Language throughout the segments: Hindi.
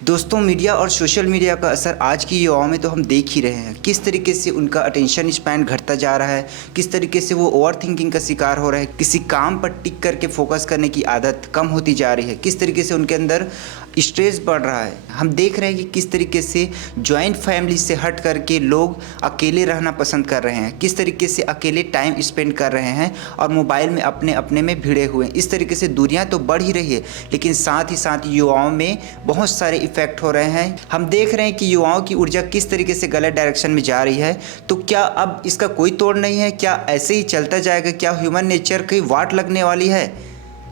दोस्तों, मीडिया और सोशल मीडिया का असर आज की युवाओं में तो हम देख ही रहे हैं। किस तरीके से उनका अटेंशन स्पैन घटता जा रहा है, किस तरीके से वो ओवर थिंकिंग का शिकार हो रहे हैं, किसी काम पर टिक करके फोकस करने की आदत कम होती जा रही है, किस तरीके से उनके अंदर स्ट्रेस बढ़ रहा है। हम देख रहे हैं कि किस तरीके से जॉइंट फैमिली से हट करके लोग अकेले रहना पसंद कर रहे हैं, किस तरीके से अकेले टाइम स्पेंड कर रहे हैं और मोबाइल में अपने अपने में भिड़े हुए हैं। इस तरीके से दूरियां तो बढ़ ही रही है, लेकिन साथ ही साथ युवाओं में बहुत सारे इफेक्ट हो रहे हैं। हम देख रहे हैं कि युवाओं की ऊर्जा किस तरीके से गलत डायरेक्शन में जा रही है। तो क्या अब इसका कोई तोड़ नहीं है? क्या ऐसे ही चलता जाएगा? क्या ह्यूमन नेचर की वाट लगने वाली है?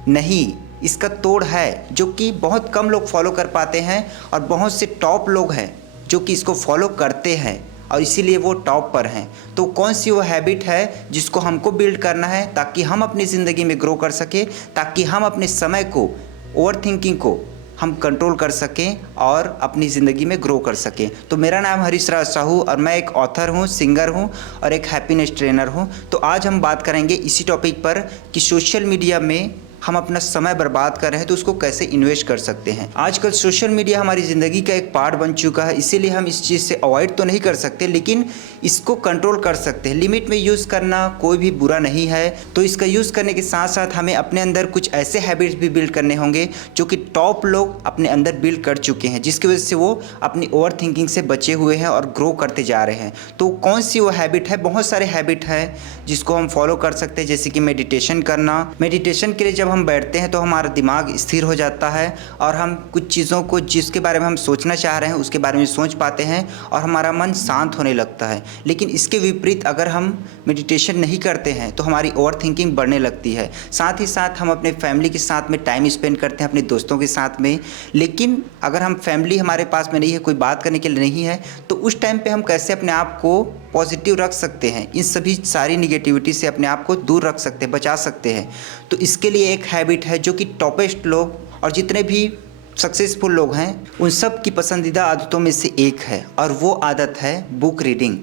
नहीं, इसका तोड़ है, जो कि बहुत कम लोग फॉलो कर पाते हैं और बहुत से टॉप लोग हैं जो कि इसको फॉलो करते हैं और इसीलिए वो टॉप पर हैं। तो कौन सी वो हैबिट है जिसको हमको बिल्ड करना है ताकि हम अपनी ज़िंदगी में ग्रो कर सकें, ताकि हम अपने समय को, ओवर थिंकिंग को हम कंट्रोल कर सकें और अपनी ज़िंदगी में ग्रो कर सकें। तो मेरा नाम हरीश राज साहू और मैं एक ऑथर हूँ, सिंगर हूँ और एक हैप्पीनेस ट्रेनर हूँ। तो आज हम बात करेंगे इसी टॉपिक पर कि सोशल मीडिया में हम अपना समय बर्बाद कर रहे हैं तो उसको कैसे इन्वेस्ट कर सकते हैं। आजकल सोशल मीडिया हमारी ज़िंदगी का एक पार्ट बन चुका है, इसीलिए हम इस चीज़ से अवॉइड तो नहीं कर सकते, लेकिन इसको कंट्रोल कर सकते हैं। लिमिट में यूज़ करना कोई भी बुरा नहीं है। तो इसका यूज़ करने के साथ साथ हमें अपने अंदर कुछ ऐसे हैबिट्स भी बिल्ड करने होंगे जो कि टॉप लोग अपने अंदर बिल्ड कर चुके हैं, जिसकी वजह से वो अपनी ओवर थिंकिंग से बचे हुए हैं और ग्रो करते जा रहे हैं। तो कौन सी वो हैबिट है? बहुत सारे हैबिट है जिसको हम फॉलो कर सकते हैं, जैसे कि मेडिटेशन करना। मेडिटेशन के लिए जब हम बैठते हैं तो हमारा दिमाग स्थिर हो जाता है और हम कुछ चीज़ों को जिसके बारे में हम सोचना चाह रहे हैं उसके बारे में सोच पाते हैं और हमारा मन शांत होने लगता है। लेकिन इसके विपरीत अगर हम मेडिटेशन नहीं करते हैं तो हमारी ओवर थिंकिंग बढ़ने लगती है। साथ ही साथ हम अपने फैमिली के साथ में टाइम स्पेंड करते हैं, अपने दोस्तों के साथ में, लेकिन अगर हम फैमिली हमारे पास में नहीं है, कोई बात करने के लिए नहीं है, तो उस टाइम पे हम कैसे अपने आप को पॉजिटिव रख सकते हैं, इन सभी सारी निगेटिविटी से अपने आप को दूर रख सकते हैं, बचा सकते हैं। तो इसके लिए एक हैबिट है जो कि टॉपेस्ट लोग और जितने भी सक्सेसफुल लोग हैं उन सब की पसंदीदा आदतों में से एक है, और वो आदत है बुक रीडिंग।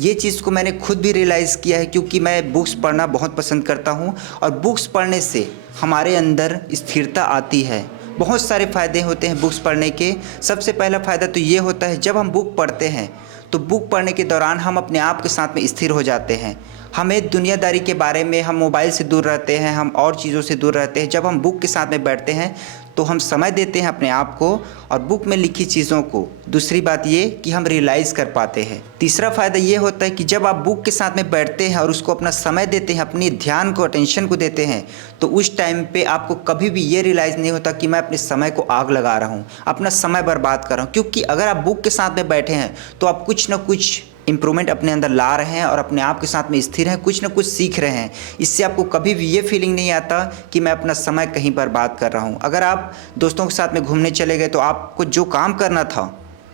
ये चीज़ को मैंने खुद भी रियलाइज़ किया है, क्योंकि मैं बुक्स पढ़ना बहुत पसंद करता हूँ और बुक्स पढ़ने से हमारे अंदर स्थिरता आती है। बहुत सारे फ़ायदे होते हैं बुक्स पढ़ने के। सबसे पहला फ़ायदा तो ये होता है, जब हम बुक पढ़ते हैं तो बुक पढ़ने के दौरान हम अपने आप के साथ में स्थिर हो जाते हैं। हमें दुनियादारी के बारे में, हम मोबाइल से दूर रहते हैं, हम और चीज़ों से दूर रहते हैं। जब हम बुक के साथ में बैठते हैं तो हम समय देते हैं अपने आप को और बुक में लिखी चीज़ों को। दूसरी बात ये कि हम रियलाइज़ कर पाते हैं। तीसरा फ़ायदा ये होता है कि जब आप बुक के साथ में बैठते हैं और उसको अपना समय देते हैं, अपनी ध्यान को, अटेंशन को देते हैं, तो उस टाइम पे आपको कभी भी ये रियलाइज़ नहीं होता कि मैं अपने समय को आग लगा रहा हूँ, अपना समय बर्बाद कर रहा हूँ। क्योंकि अगर आप बुक के साथ में बैठे हैं तो आप कुछ ना कुछ इम्प्रूवमेंट अपने अंदर ला रहे हैं और अपने आप के साथ में स्थिर हैं, कुछ ना कुछ सीख रहे हैं। इससे आपको कभी भी ये फीलिंग नहीं आता कि मैं अपना समय कहीं बर्बाद कर रहा हूँ। अगर आप दोस्तों के साथ में घूमने चले गए तो आपको जो काम करना था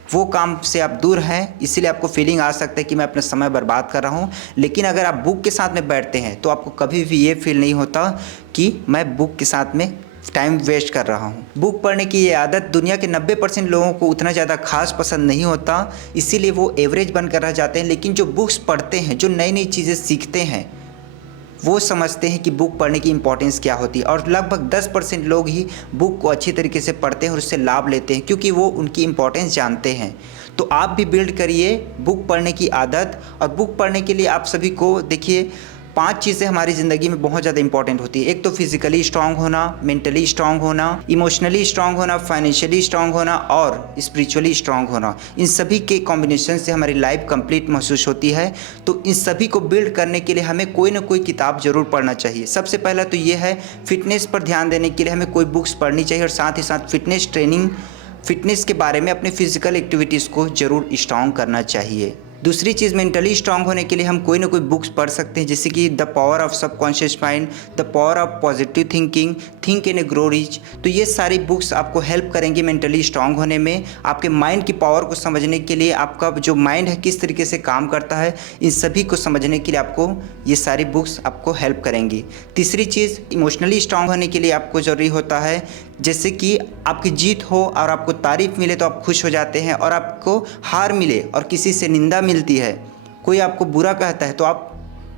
वो काम से आप दूर हैं, इसीलिए आपको फीलिंग आ सकता है कि मैं अपना समय बर्बाद कर रहा हूँ। लेकिन अगर आप बुक के साथ में बैठते हैं तो आपको कभी भी ये फील नहीं होता कि मैं बुक के साथ में टाइम वेस्ट कर रहा हूँ। बुक पढ़ने की ये आदत दुनिया के 90% लोगों को उतना ज़्यादा खास पसंद नहीं होता, इसीलिए वो एवरेज बनकर रह जाते हैं। लेकिन जो बुक्स पढ़ते हैं, जो नई नई चीज़ें सीखते हैं, वो समझते हैं कि बुक पढ़ने की इंपॉर्टेंस क्या होती है। और लगभग 10% लोग ही बुक को अच्छी तरीके से पढ़ते हैं और उससे लाभ लेते हैं, क्योंकि वो उनकी इंपॉर्टेंस जानते हैं। तो आप भी बिल्ड करिए बुक पढ़ने की आदत। और बुक पढ़ने के लिए आप सभी को देखिए, 5 चीज़ें हमारी ज़िंदगी में बहुत ज़्यादा इंपॉर्टेंट होती है। एक तो फिजिकली स्ट्रांग होना, मेंटली स्ट्रांग होना, इमोशनली स्ट्रांग होना, फाइनेंशियली स्ट्रांग होना और स्पिरिचुअली स्ट्रांग होना। इन सभी के कॉम्बिनेशन से हमारी लाइफ कंप्लीट महसूस होती है। तो इन सभी को बिल्ड करने के लिए हमें कोई ना कोई किताब ज़रूर पढ़ना चाहिए। सबसे पहला तो ये है, फिटनेस पर ध्यान देने के लिए हमें कोई बुक्स पढ़नी चाहिए और साथ ही साथ फिटनेस ट्रेनिंग, फिटनेस के बारे में, अपने फिजिकल एक्टिविटीज़ को ज़रूर स्ट्रांग करना चाहिए। दूसरी चीज़, मेंटली स्ट्रांग होने के लिए हम कोई ना कोई बुक्स पढ़ सकते हैं, जैसे कि the power of subconscious mind, the power of positive thinking, think in A grow rich. तो ये सारी बुक्स आपको हेल्प करेंगी मेंटली स्ट्रांग होने में, आपके माइंड की पावर को समझने के लिए, आपका जो माइंड है किस तरीके से काम करता है, इन सभी को समझने के लिए आपको ये सारी बुक्स आपको हेल्प करेंगी। तीसरी चीज़, इमोशनली स्ट्रांग होने के लिए आपको ज़रूरी होता है, जैसे कि आपकी जीत हो और आपको तारीफ़ मिले तो आप खुश हो जाते हैं, और आपको हार मिले और किसी से निंदा मिलती है, कोई आपको बुरा कहता है तो आप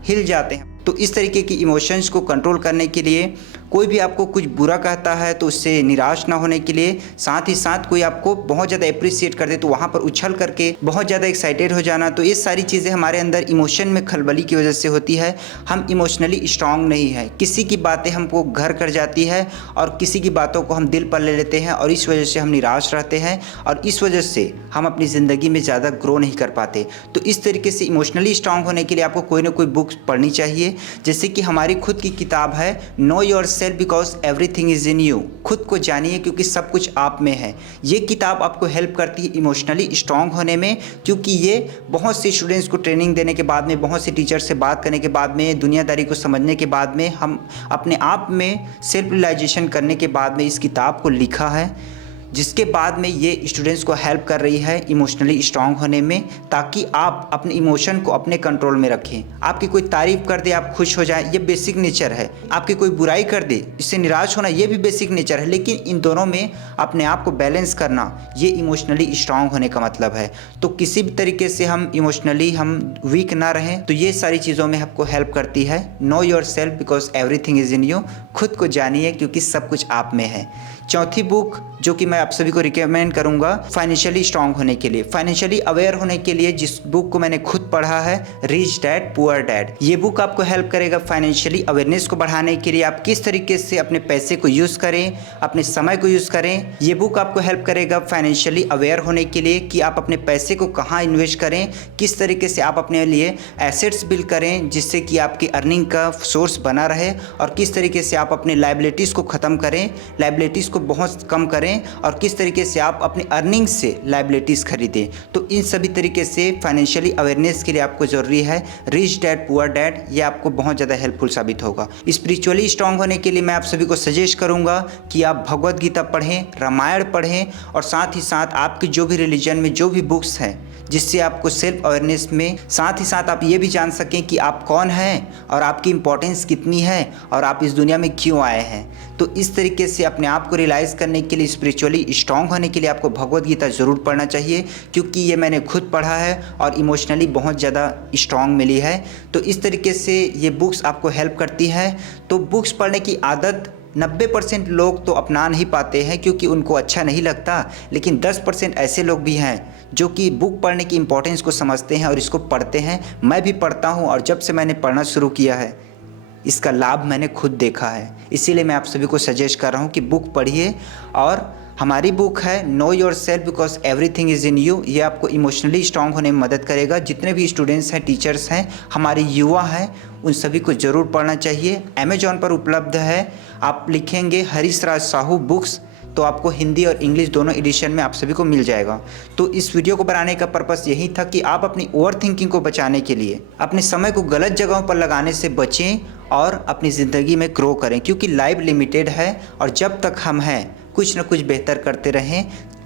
हिल जाते हैं। तो इस तरीके की इमोशंस को कंट्रोल करने के लिए कोई भी आपको कुछ बुरा कहता है तो उससे निराश ना होने के लिए, साथ ही साथ कोई आपको बहुत ज़्यादा अप्रिशिएट कर दे तो वहाँ पर उछल करके बहुत ज़्यादा एक्साइटेड हो जाना, तो ये सारी चीज़ें हमारे अंदर इमोशन में खलबली की वजह से होती है। हम इमोशनली स्ट्रांग नहीं है, किसी की बातें हमको घर कर जाती है और किसी की बातों को हम दिल पर ले लेते हैं और इस वजह से हम निराश रहते हैं और इस वजह से हम अपनी ज़िंदगी में ज़्यादा ग्रो नहीं कर पाते। तो इस तरीके से इमोशनली स्ट्रांग होने के लिए आपको कोई ना कोई बुक पढ़नी चाहिए, जैसे कि हमारी खुद की किताब है know your self because everything is in you. खुद को जानिए क्योंकि सब कुछ आप में है। ये किताब आपको हेल्प करती है इमोशनली स्ट्रांग होने में, क्योंकि ये बहुत से स्टूडेंट्स को ट्रेनिंग देने के बाद में, बहुत से टीचर से बात करने के बाद में, दुनियादारी को समझने के बाद में, हम अपने आप में सेल्फ रियलाइजेशन करने के बाद में इस किताब को लिखा है, जिसके बाद में ये स्टूडेंट्स को हेल्प कर रही है इमोशनली स्ट्रांग होने में, ताकि आप अपने इमोशन को अपने कंट्रोल में रखें। आपकी कोई तारीफ़ कर दे आप खुश हो जाए, ये बेसिक नेचर है। आपकी कोई बुराई कर दे इससे निराश होना, ये भी बेसिक नेचर है। लेकिन इन दोनों में अपने आप को बैलेंस करना, ये इमोशनली स्ट्रांग होने का मतलब है। तो किसी भी तरीके से हम इमोशनली हम वीक ना रहें, तो ये सारी चीज़ों में आपको हेल्प करती है know your self because everything is in you. खुद को जानिए क्योंकि सब कुछ आप में है। चौथी बुक जो कि मैं आप सभी को रिकमेंड करूंगा फाइनेंशियली स्ट्रांग होने के लिए, फाइनेंशियली अवेयर होने के लिए, जिस बुक को मैंने खुद पढ़ा है, रिच डैड पुअर डैड। ये बुक आपको हेल्प करेगा फाइनेंशियली अवेयरनेस को बढ़ाने के लिए, आप किस तरीके से अपने पैसे को यूज़ करें, अपने समय को यूज़ करें। ये बुक आपको हेल्प करेगा फाइनेंशियली अवेयर होने के लिए कि आप अपने पैसे को कहाँ इन्वेस्ट करें, किस तरीके से आप अपने लिए एसेट्स बिल्ड करें जिससे कि आपकी अर्निंग का सोर्स बना रहे, और किस तरीके से आप अपने लायबिलिटीज़ को ख़त्म करें, लायबिलिटीज़ को बहुत कम करें, और किस तरीके से आप अपनी अर्निंग से लायबिलिटीज़ खरीदें। तो इन सभी तरीके से फाइनेंशियली अवेयरनेस के लिए आपको ज़रूरी है रिच डैड पुअर डैड। ये आपको बहुत ज़्यादा हेल्पफुल साबित होगा। स्पिरिचुअली स्ट्रांग होने के लिए मैं आप सभी को सजेस्ट करूंगा कि आप भगवद गीता पढ़ें, रामायण पढ़ें, और साथ ही साथ आपकी जो भी रिलीजन में जो भी बुक्स हैं जिससे आपको सेल्फ अवेयरनेस में, साथ ही साथ आप ये भी जान सकें कि आप कौन हैं और आपकी इंपॉर्टेंस कितनी है और आप इस दुनिया में क्यों आए हैं। तो इस तरीके से अपने आप को रियलाइज़ करने के लिए, स्पिरिचुअली स्ट्रांग होने के लिए आपको भगवद गीता ज़रूर पढ़ना चाहिए, क्योंकि ये मैंने खुद पढ़ा है और इमोशनली बहुत ज़्यादा स्ट्रांग मिली है। तो इस तरीके से ये बुक्स आपको हेल्प करती है। तो बुक्स पढ़ने की आदत 90% लोग तो अपना नहीं पाते हैं क्योंकि उनको अच्छा नहीं लगता, लेकिन 10% ऐसे लोग भी हैं जो कि बुक पढ़ने की इंपॉर्टेंस को समझते हैं और इसको पढ़ते हैं। मैं भी पढ़ता हूँ और जब से मैंने पढ़ना शुरू किया है इसका लाभ मैंने खुद देखा है। इसीलिए मैं आप सभी को सजेस्ट कर रहा हूँ कि बुक पढ़िए। और हमारी बुक है know your self because everything is in you. ये आपको इमोशनली स्ट्रांग होने में मदद करेगा। जितने भी स्टूडेंट्स हैं, टीचर्स हैं, हमारे युवा हैं, उन सभी को ज़रूर पढ़ना चाहिए। अमेजॉन पर उपलब्ध है। आप लिखेंगे हरीश राज साहू बुक्स तो आपको हिंदी और इंग्लिश दोनों एडिशन में आप सभी को मिल जाएगा। तो इस वीडियो को बनाने का पर्पस यही था कि आप अपनी ओवर थिंकिंग को बचाने के लिए अपने समय को गलत जगहों पर लगाने से बचें और अपनी ज़िंदगी में ग्रो करें, क्योंकि लाइफ लिमिटेड है और जब तक हम हैं कुछ न कुछ बेहतर करते रहें,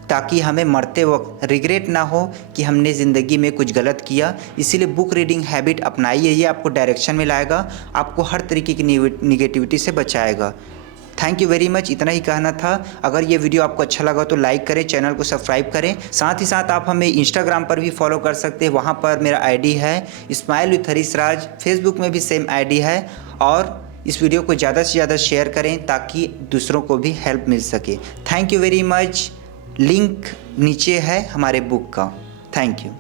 ताकि हमें मरते वक्त रिग्रेट ना हो कि हमने ज़िंदगी में कुछ गलत किया। इसीलिए बुक रीडिंग हैबिट अपनाइए। ये आपको डायरेक्शन में लाएगा, आपको हर तरीके की निगेटिविटी से बचाएगा। Thank you very much. इतना ही कहना था। अगर ये वीडियो आपको अच्छा लगा तो लाइक करें, चैनल को सब्सक्राइब करें। साथ ही साथ आप हमें इंस्टाग्राम पर भी फॉलो कर सकते हैं, वहाँ पर मेरा आईडी है smile with Harish Raj. Facebook में भी सेम आईडी है। और इस वीडियो को ज़्यादा से ज़्यादा शेयर करें ताकि दूसरों को भी हेल्प मिल सके। Thank you very much. Link नीचे है हमारे बुक का। Thank you.